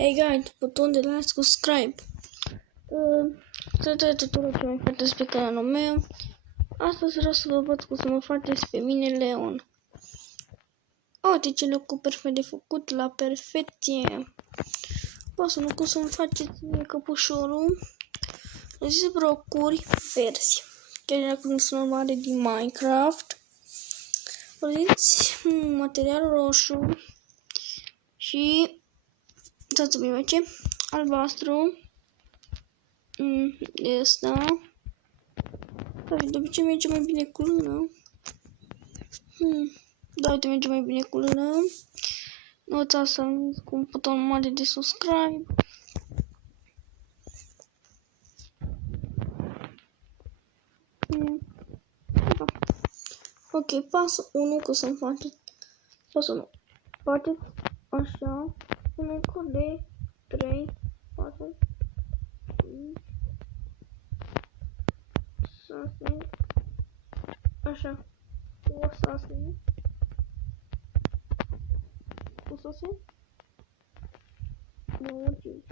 Hey guys, buton de like, subscribe. Salutare tuturor ce mai faceți pe canalul meu. Astăzi vreau să vă văd cum să mă faceți pe mine Leon. Uite ce lucru perfect de făcut la perfecție. Poate să nu cum să-mi faceți mie căpușorul. Zis brocuri verzi. Chiar dacă nu sunt normale din Minecraft. Vedeți material roșu și să bine ce? Albastru. De asta. Dar de obicei merge mai bine cu luna. Da, uite, merge mai bine cu luna. Nu uitați să cu un buton mare de subscribe. Ok, pasul 1 că să-mi faceți. Pasul 1. Faceți așa. Un număr de 3, 4, 5, 6. Așa. O 6. O 6. Bun, 5.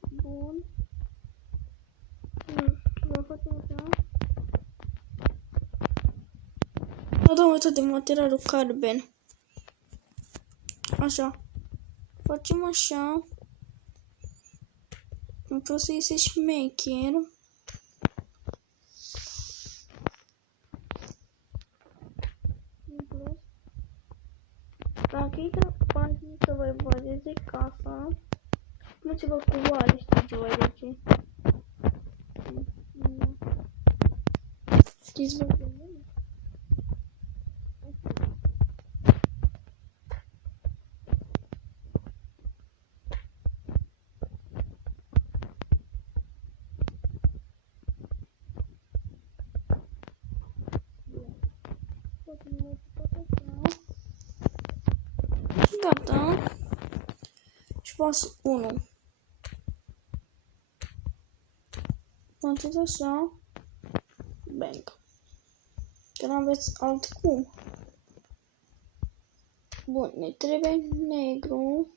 Bun. Vă facem așa. Dăm uitat de materialul carben. Așa. Facem așa. În plus să iese șmecher. În plus. Dacă intră banii să vă evadeze casa, puneți-vă cu oare, știți voi de ce. Știți voi de ce? Gata. Și pasul 1. Faceți așa. Bang. Că n-aveți altcum. Bun, ne trebuie negru.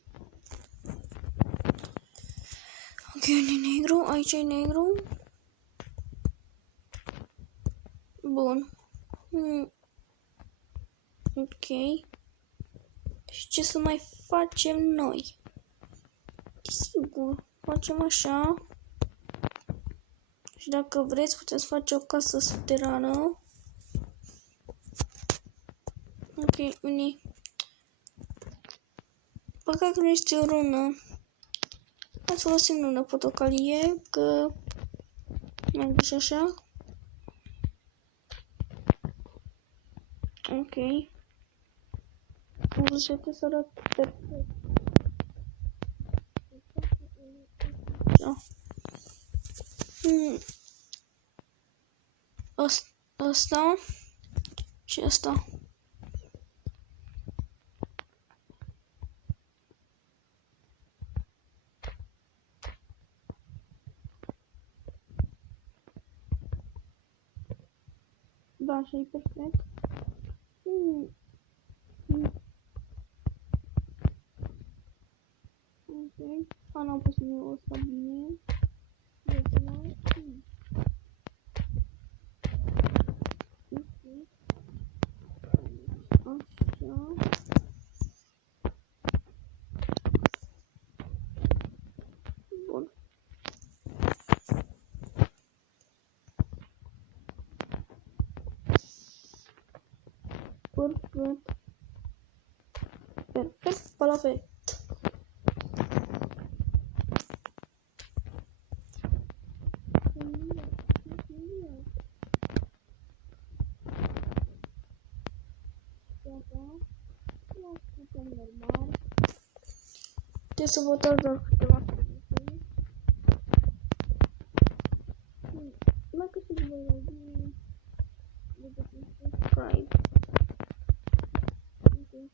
Ok, e negru. Aici e negru. Bun. Ok. Și ce să mai facem noi? Sigur, facem așa. Și dacă vreți, puteți face o casă subterană. Ok, bine. Păcat că nu este o rună. Hai să folosim lună portocalie, că merge și așa. Ok. O să să arăt perfect. Asta și asta. Da, așa e perfect. Ok. N-am pus nivelul ăsta bine. Așa. Bun. Perfect. Perfect, perfect. Trebuie să votați doar câteva secunde. Dacă știți voi la bine, vedeți subscribe. Uite,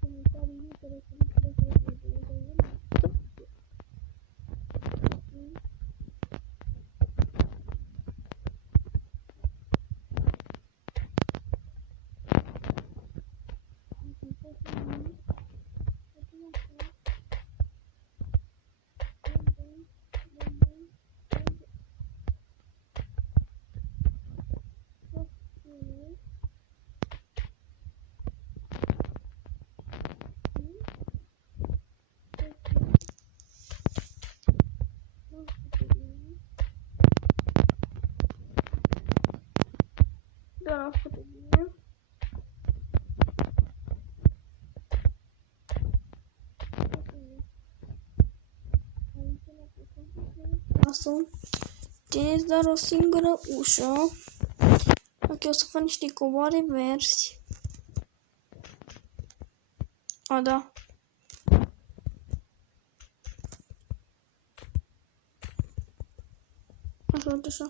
comentarii interesante despre foarte bine. Tienes doar o singură ușă. Ok, o să fac niște covoare verzi. A, da. Așa, uite așa.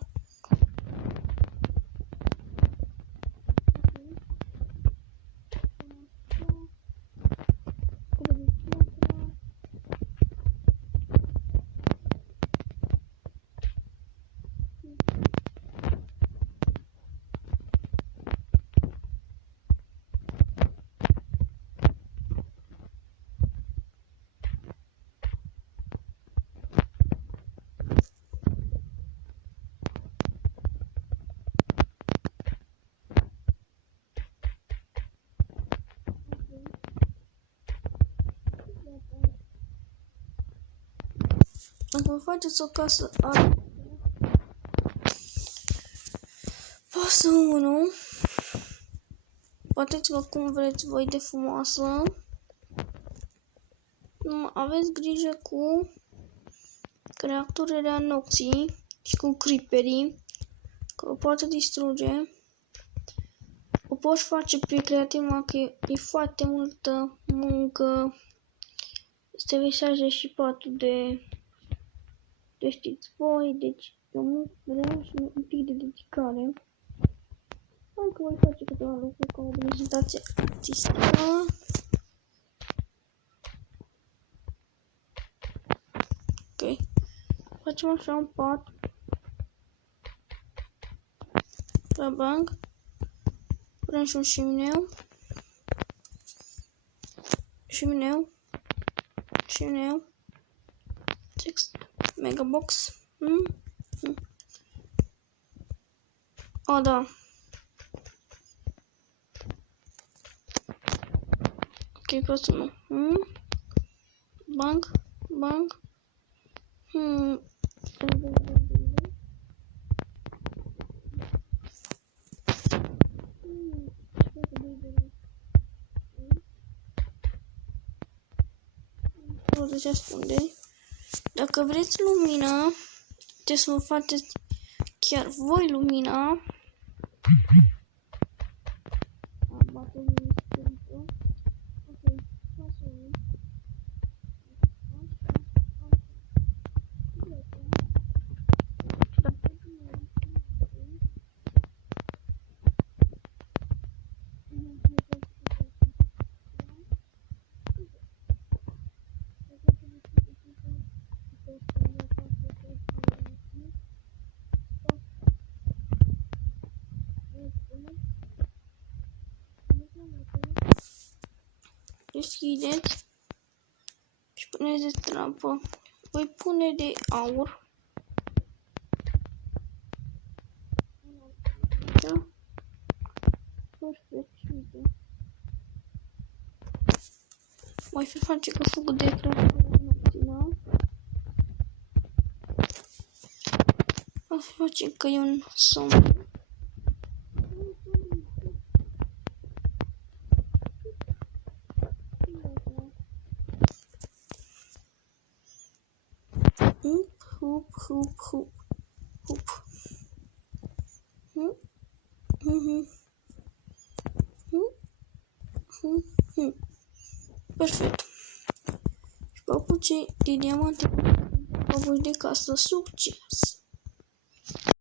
Dacă faceți o casă pasă 1, bateți-vă cum vreți voi de frumoasă. Aveți grijă cu creaturile nopții și cu creeperii, că o poate distruge. O poți face pe creativă, că e foarte multă muncă. Este mesaje și patul de știți voi, deci vreau și un pic de dedicare. Încă voi face câteva lucruri ca o prezentație artistică. Ok, facem așa un pat la banc, punem și un șimineu, text, megabox, o, da. Ok, pasă nu. Banc. Ce ascunde. Dacă vreți lumină, trebuie să vă faceți chiar voi lumina. Deschideți și puneți de trampă. Voi pune de aur. Da? Perfect. Voi face că fug de ecran. Voi face că e un somn. Hup. Perfect. Și papucii de diamante, papuci de casă, succes!